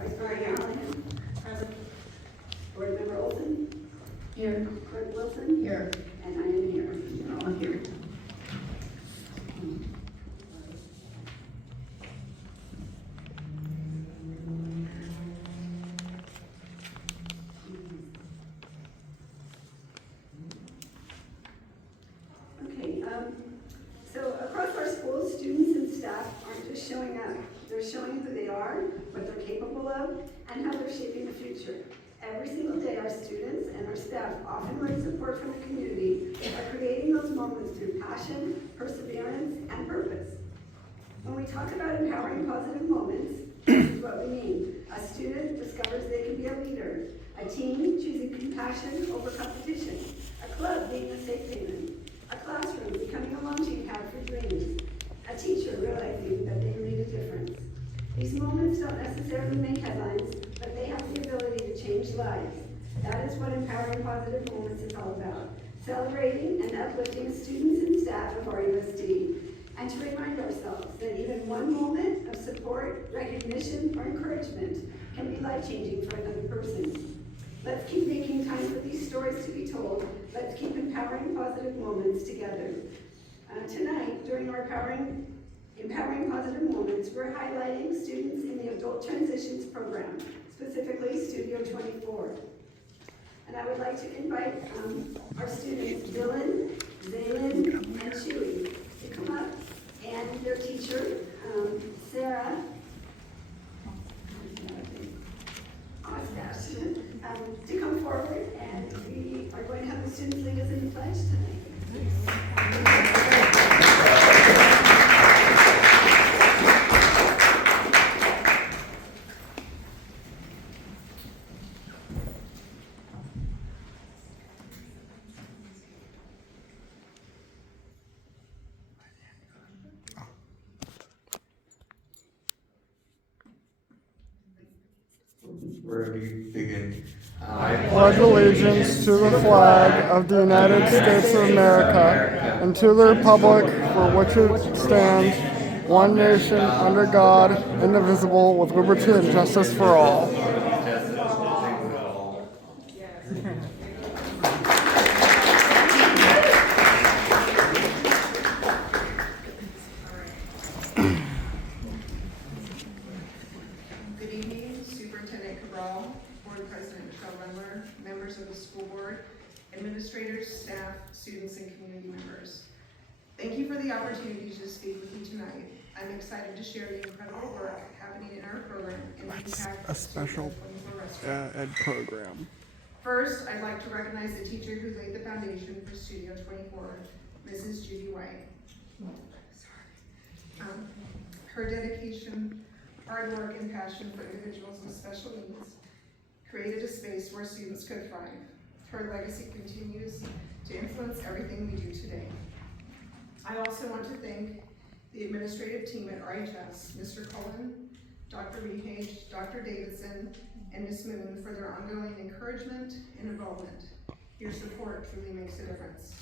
Vice President Callahan. Present. Board Member Olson. Here. Clerk Wilson. Here. And I am here. We're all here. Okay, so across our schools, students and staff aren't just showing up. They're showing who they are, what they're capable of, and how they're shaping the future. Every single day, our students and our staff, often with support from the community, are creating those moments through passion, perseverance, and purpose. When we talk about empowering positive moments, this is what we mean. A student discovers they can be a leader, a team choosing compassion over competition, a club being a safe haven, a classroom becoming a launching pad for dreams, a teacher realizing that they made a difference. These moments don't necessarily make headlines, but they have the ability to change lives. That is what empowering positive moments is all about. Celebrating and uplifting students and staff of our USD, and to remind ourselves that even one moment of support, recognition, or encouragement can be life-changing for another person. Let's keep making time for these stories to be told. Let's keep empowering positive moments together. Tonight, during our Empowering Positive Moments, we're highlighting students in the Adult Transitions Program, specifically Studio 24. And I would like to invite our students, Dylan, Zaylin, and Chewy, to come up, and their teacher, Sarah Ostash, to come forward, and we are going to have the students lead us in the pledge tonight. Where do you begin? I pledge allegiance to the flag of the United States of America and to the republic for which it stands, one nation, under God, indivisible, with liberty and justice for all. Good evening, Superintendent Cabral, Board President Michelle Rendler, members of the school board, administrators, staff, students, and community members. Thank you for the opportunity to speak with you tonight. I'm excited to share the incredible work happening in our program and the impact A special ed program. First, I'd like to recognize the teacher who laid the foundation for Studio 24, Mrs. Judy White. Her dedication, hard work, and passion for individuals with special needs created a space where students could thrive. Her legacy continues to influence everything we do today. I also want to thank the administrative team at RHS, Mr. Cullen, Dr. Rehage, Dr. Davidson, and Ms. Moon for their ongoing encouragement and involvement. Your support truly makes a difference.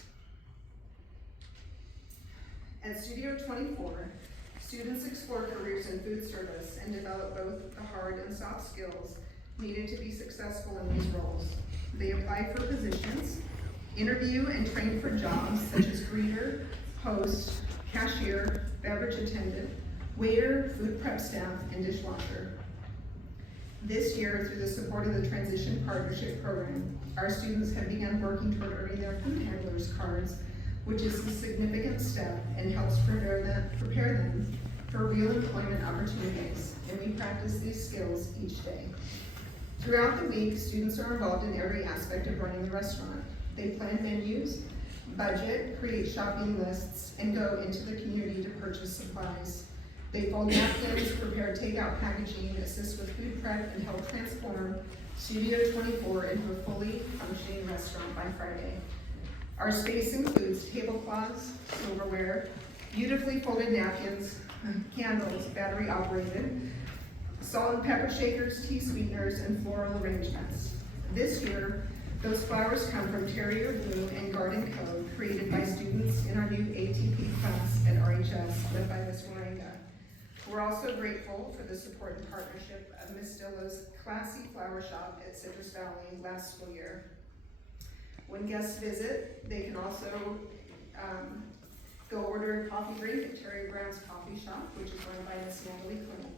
At Studio 24, students explore careers in food service and develop both the hard and soft skills needed to be successful in these roles. They apply for positions, interview and train for jobs such as greeter, host, cashier, beverage attendant, waiter, food prep staff, and dishwasher. This year, through the support of the Transition Partnership Program, our students have begun working toward earning their food handlers cards, which is a significant step and helps prepare them for real employment opportunities, and we practice these skills each day. Throughout the week, students are involved in every aspect of running the restaurant. They plan menus, budget, create shopping lists, and go into the community to purchase supplies. They fold napkins, prepare takeout packaging, assist with food prep, and help transform Studio 24 into a fully functioning restaurant by Friday. Our space includes tablecloths, silverware, beautifully folded napkins, candles, battery operated, salt and pepper shakers, tea sweeteners, and floral arrangements. This year, those flowers come from Terrier Blue and Garden Code, created by students in our new ATP class at RHS, led by Ms. Moringa. We're also grateful for the support and partnership of Miss Dillo's classy flower shop at Citrus Valley last school year. When guests visit, they can also go order a coffee break at Terry Brown's Coffee Shop, which is run by Miss Natalie Quinn.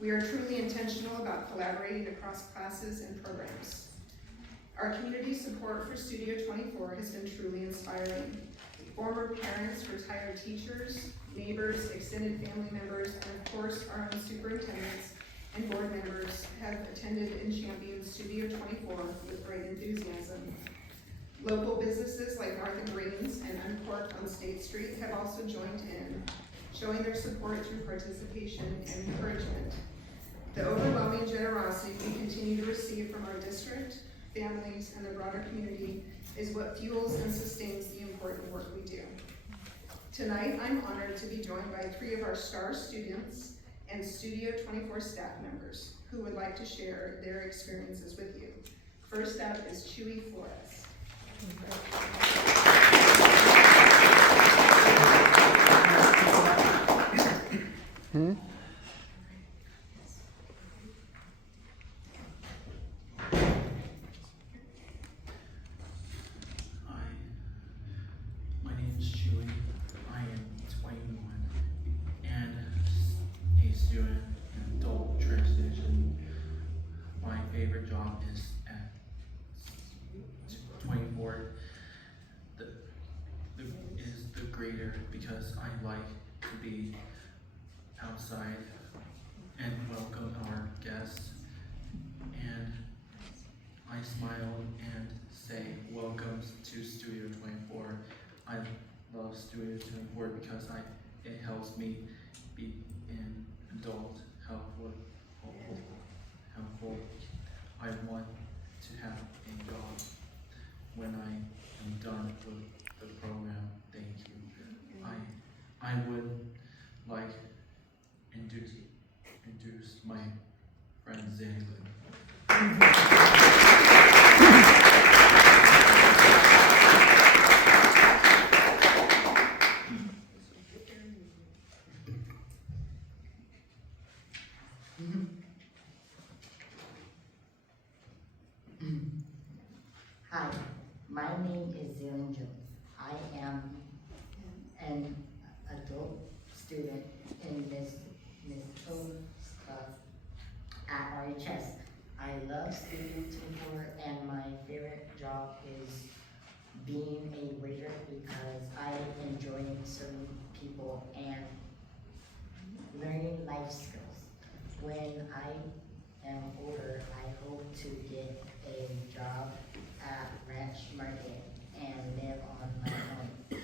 We are truly intentional about collaborating across classes and programs. Our community support for Studio 24 has been truly inspiring. Former parents, retired teachers, neighbors, extended family members, and of course our own superintendents and board members have attended and championed Studio 24 with great enthusiasm. Local businesses like Martha Green's and Uncorked on State Street have also joined in, showing their support through participation and encouragement. The overwhelming generosity we continue to receive from our district, families, and the broader community is what fuels and sustains the important work we do. Tonight, I'm honored to be joined by 3 of our star students and Studio 24 staff members who would like to share their experiences with you. First up is Chewy Flores. Hi, my name is Chewy. I am 21 and a student in adult transition. My favorite job is at 24. Is the grader because I like to be outside and welcome our guests, and I smile and say welcome to Studio 24. I love Studio 24 because it helps me be an adult, helpful. I want to have a job when I am done with the program. Thank you. I would like introduce my friend Zane. Hi, my name is Zillian Jones. I am an adult student in Miss Tone's class at RHS. I love Studio 24 and my favorite job is being a waiter because I enjoy serving people and learning life skills. When I am older, I hope to get a job at Ranch Market and live on my own.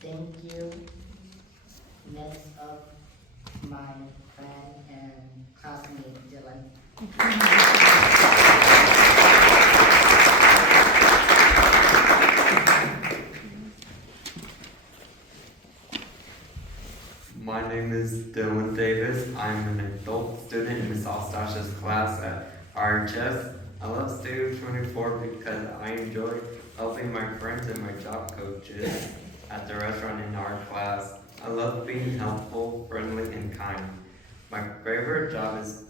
Thank you. Next up, my friend and classmate Dylan. My name is Dylan Davis. I'm an adult student in Miss Ostash's class at RHS. I love Studio 24 because I enjoy helping my friends and my job coaches at the restaurant in our class. I love being helpful, friendly, and kind. My favorite job is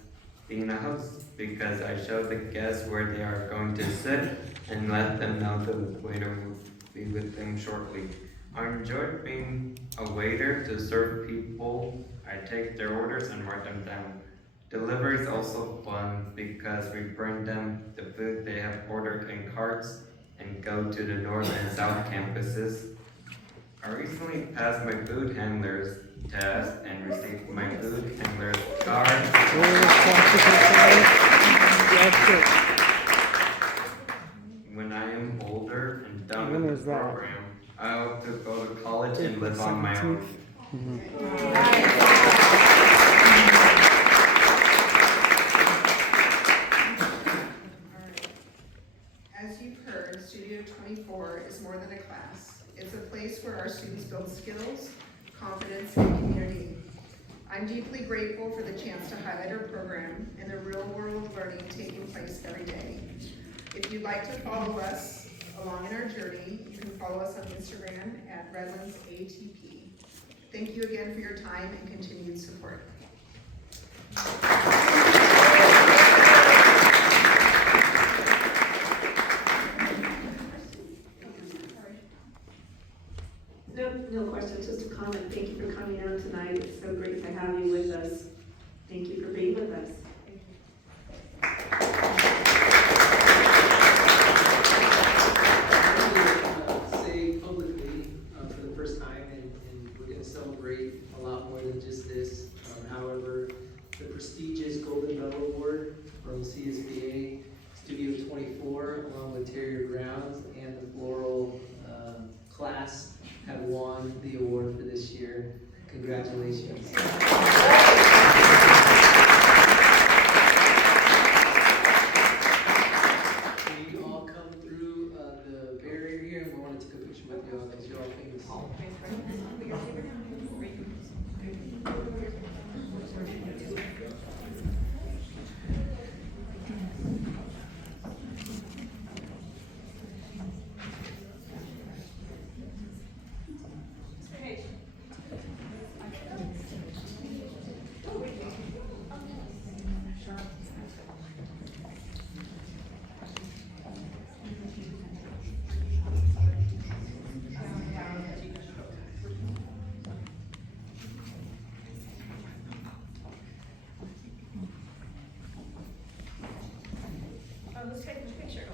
being a host because I show the guests where they are going to sit and let them know the waiter will be with them shortly. I enjoy being a waiter to serve people. I take their orders and write them down. Delivery is also fun because we bring them the food they have ordered in carts and go to the north and south campuses. I recently passed my food handler's test and received my food handler's card. When I am older and done with the program, I hope to go to college and live on my own. As you've heard, Studio 24 is more than a class. It's a place where our students build skills, confidence, and community. I'm deeply grateful for the chance to highlight our program and the real-world learning taking place every day. If you'd like to follow us along in our journey, you can follow us on Instagram at RedlandsATP. Thank you again for your time and continued support. Thank you for being with us. Say publicly for the first time, and we're going to celebrate a lot more than just this. However, the prestigious Golden Bell Award from CSBA Studio 24, along with Terrier Grounds and the Floral class, have won the award for this year. Congratulations. We all come through the barrier here, and we want to take a picture with you all because you're all famous. Let's take a picture.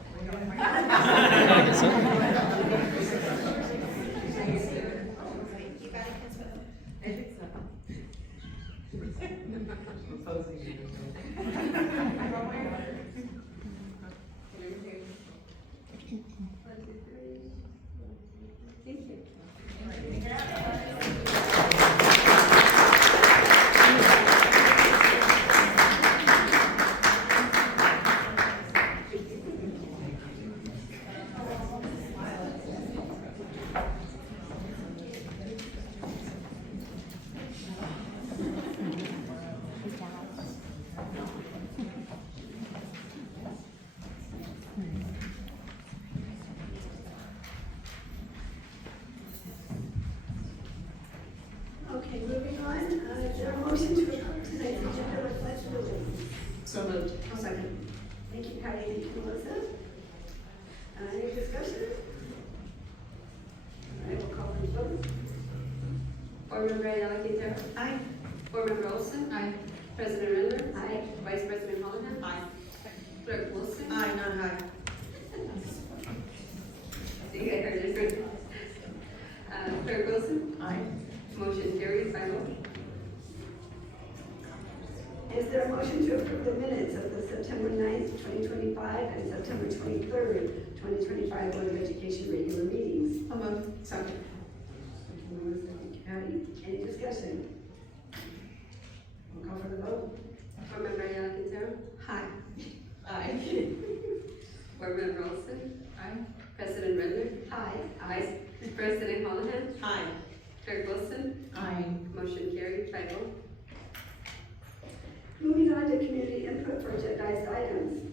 Okay, moving on, is there a motion to approve tonight's agenda with flexibility? So moved. I'll second. Thank you, Patty, thank you, Melissa. Any discussion? All right, we'll call for the vote. Board Member Ayala Quintero. Aye. Board Member Olson. Aye. President Rendler. Aye. Vice President Holohan. Aye. Clerk Wilson. Aye, not aye. See, I heard it. Clerk Wilson. Aye. Motion carries by vote. Is there a motion to approve the minutes of the September 9th, 2025 and September 23rd, 2025 Board of Education regular meetings? I'll move. Second. Thank you, Melissa, thank you, Patty. Any discussion? We'll call for the vote. Board Member Ayala Quintero. Aye. Aye. Board Member Olson. Aye. President Rendler. Aye. Vice President Holohan. Aye. Clerk Wilson. Aye. Motion carries by vote. Moving on to community input for agendized items.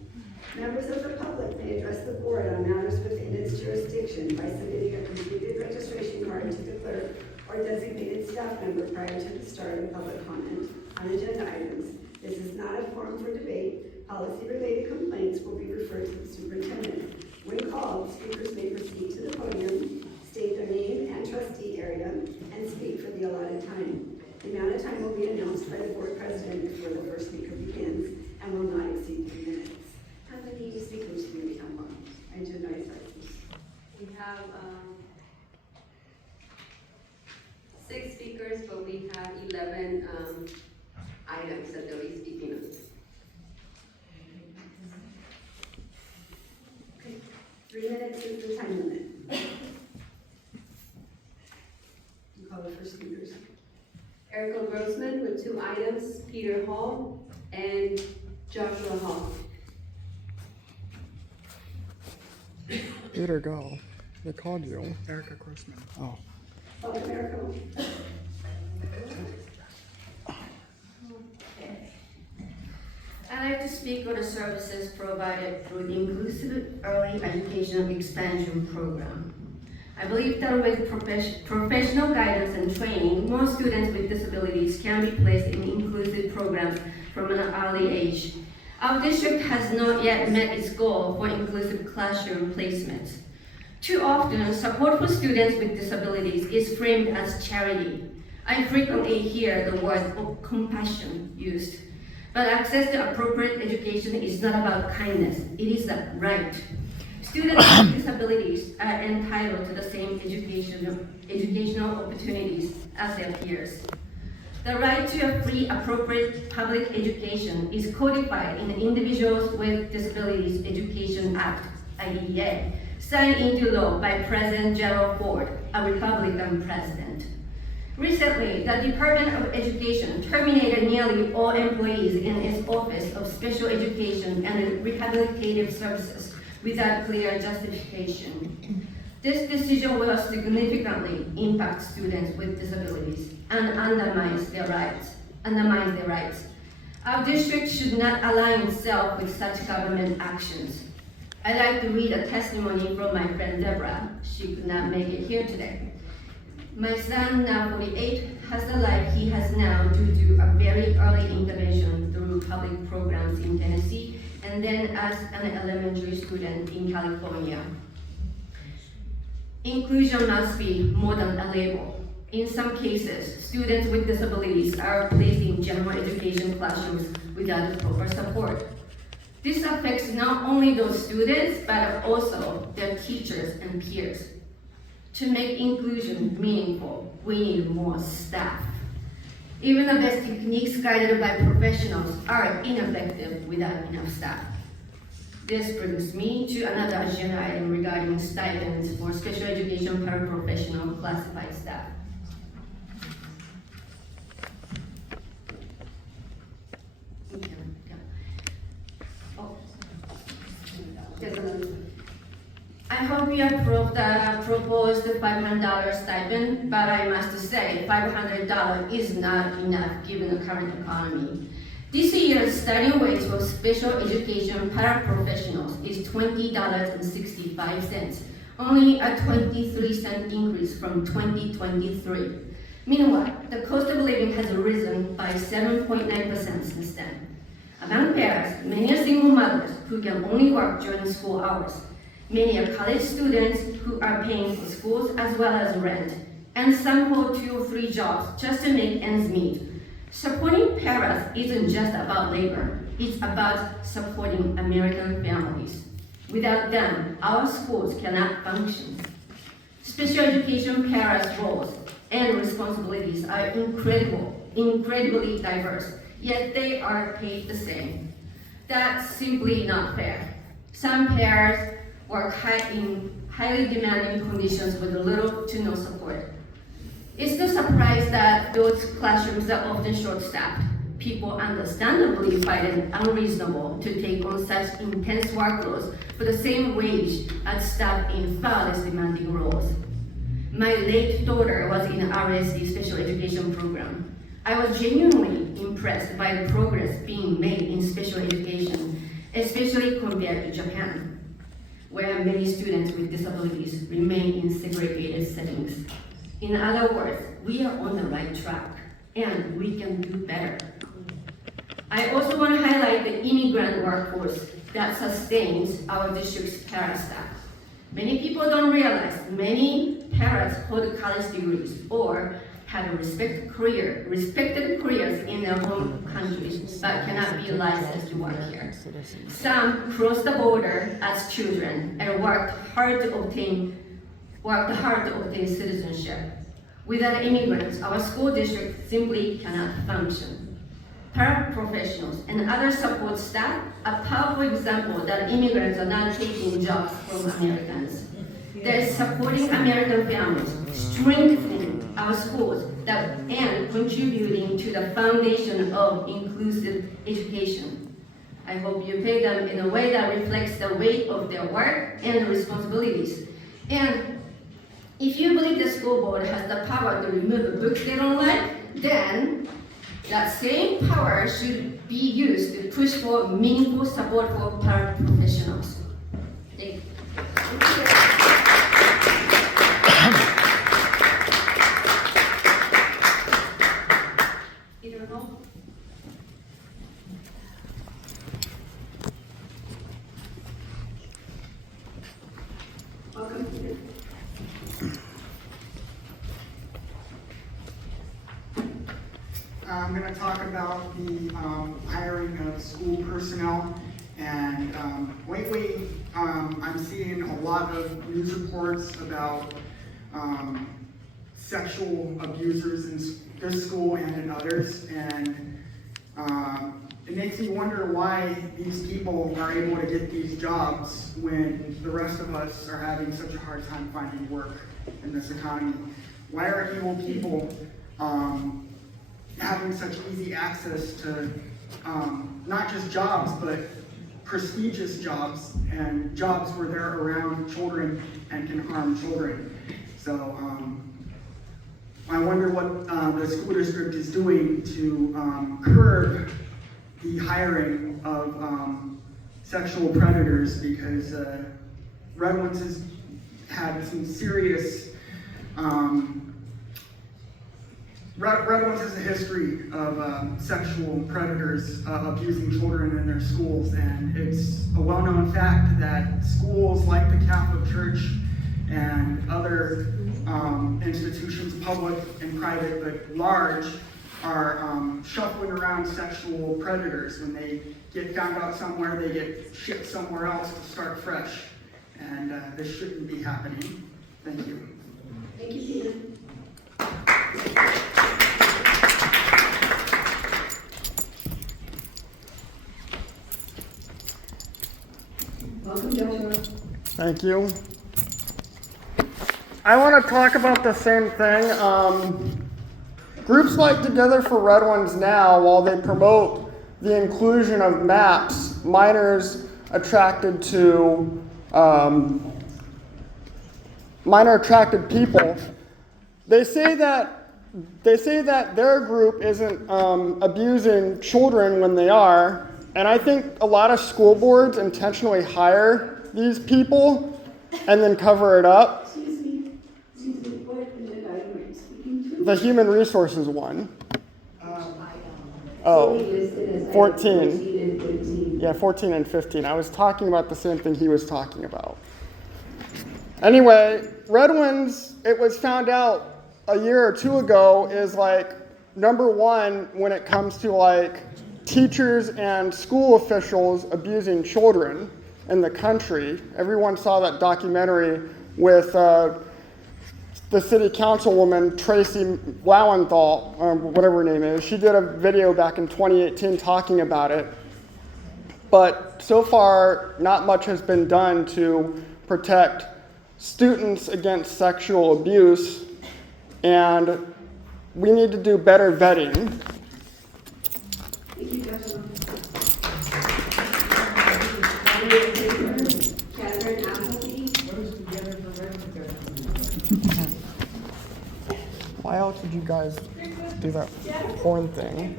Members of the public may address the board on matters within its jurisdiction by submitting a completed registration card to the clerk or designated staff member prior to the start of public comment on agenda items. This is not a forum for debate. Policy-related complaints will be referred to the superintendent. When called, speakers may proceed to the podium, state their name and trustee area, and speak for the allotted time. The amount of time will be announced by the board president before the first speaker begins and will not exceed 3 minutes. How many speakers do we have on agendized items? We have 6 speakers, but we have 11 items that they'll be speaking on. Okay, 3 minutes is the time limit. You call the first speakers. Erica Grossman with 2 items, Peter Hall and Joshua Hall. Peter, go. They called you. Erica Grossman. Oh. Oh, America. I'd like to speak on the services provided through the Inclusive Early Education Expansion Program. I believe that with professional guidance and training, more students with disabilities can be placed in inclusive programs from an early age. Our district has not yet met its goal for inclusive classroom placement. Too often, support for students with disabilities is framed as charity. I frequently hear the word compassion used. But access to appropriate education is not about kindness, it is a right. Students with disabilities are entitled to the same educational opportunities as their peers. The right to a free, appropriate public education is codified in the Individuals with Disabilities Education Act, IDEA, signed into law by President Gerald Ford, a Republican president. Recently, the Department of Education terminated nearly all employees in its Office of Special Education and Rehabilitative Services without clear justification. This decision will significantly impact students with disabilities and undermines their rights. Our district should not align itself with such government actions. I'd like to read a testimony from my friend Deborah. She could not make it here today. My son, now 48, has the life he has now due to a very early intervention through public programs in Tennessee and then as an elementary student in California. Inclusion must be more than a label. In some cases, students with disabilities are placed in general education classrooms without proper support. This affects not only those students, but also their teachers and peers. To make inclusion meaningful, we need more staff. Even the best techniques guided by professionals are ineffective without enough staff. This brings me to another agenda item regarding stipends for special education paraprofessional classified staff. I hope you approve the proposed $500 stipend, but I must say $500 is not enough given the current economy. This year's starting wage for special education paraprofessionals is $20.65, only a 23-cent increase from 2023. Meanwhile, the cost of living has risen by 7.9% since then. Among parents, many are single mothers who can only work during school hours. Many are college students who are paying for schools as well as rent, and some hold 2 or 3 jobs just to make ends meet. Supporting parents isn't just about labor, it's about supporting American families. Without them, our schools cannot function. Special education parents' roles and responsibilities are incredibly diverse, yet they are paid the same. That's simply not fair. Some parents work in highly demanding conditions with little to no support. It's no surprise that those classrooms are often short-staffed. People understandably find it unreasonable to take on such intense workloads for the same wage as staff in far less demanding roles. My late daughter was in the RSD special education program. I was genuinely impressed by the progress being made in special education, especially compared to Japan, where many students with disabilities remain in segregated settings. In other words, we are on the right track, and we can do better. I also want to highlight the immigrant workforce that sustains our district's para staff. Many people don't realize many parents hold college degrees or have respected careers in their home countries, but cannot be licensed to work here. Some crossed the border as children and worked hard to obtain citizenship. Without immigrants, our school district simply cannot function. Paraprofessionals and other support staff are powerful example that immigrants are not taking jobs from Americans. They're supporting American families, strengthening our schools, and contributing to the foundation of inclusive education. I hope you pay them in a way that reflects the weight of their work and responsibilities. And if you believe the school board has the power to remove the books they don't like, then that same power should be used to push for meaningful support for paraprofessionals. Thank you. Welcome. I'm going to talk about the hiring of school personnel. And lately, I'm seeing a lot of news reports about sexual abusers in this school and in others. And it makes me wonder why these people are able to get these jobs when the rest of us are having such a hard time finding work in this economy. Why are evil people having such easy access to not just jobs, but prestigious jobs and jobs where they're around children and can harm children? So I wonder what the school district is doing to curb the hiring of sexual predators, because Redlands has had some serious Redlands has a history of sexual predators abusing children in their schools, and it's a well-known fact that schools like the Catholic Church and other institutions, public and private but large, are shuffling around sexual predators. When they get found out somewhere, they get shipped somewhere else to start fresh, and this shouldn't be happening. Thank you. Thank you, Peter. Welcome, Joshua. Thank you. I want to talk about the same thing. Groups like Together for Redlands Now, while they promote the inclusion of MAPS, minors attracted to minor-attracted people, they say that their group isn't abusing children when they are, and I think a lot of school boards intentionally hire these people and then cover it up. Excuse me, what agenda item are you speaking to? The human resources one. So we listed as item 14. 14 and 15. Yeah, 14 and 15. I was talking about the same thing he was talking about. Anyway, Redlands, it was found out a year or two ago, is like number one when it comes to like teachers and school officials abusing children in the country. Everyone saw that documentary with the city councilwoman, Tracy Lowenthal, whatever her name is. She did a video back in 2018 talking about it. But so far, not much has been done to protect students against sexual abuse, and we need to do better vetting. Thank you, Joshua. Catherine Appleby. Why else would you guys do that porn thing?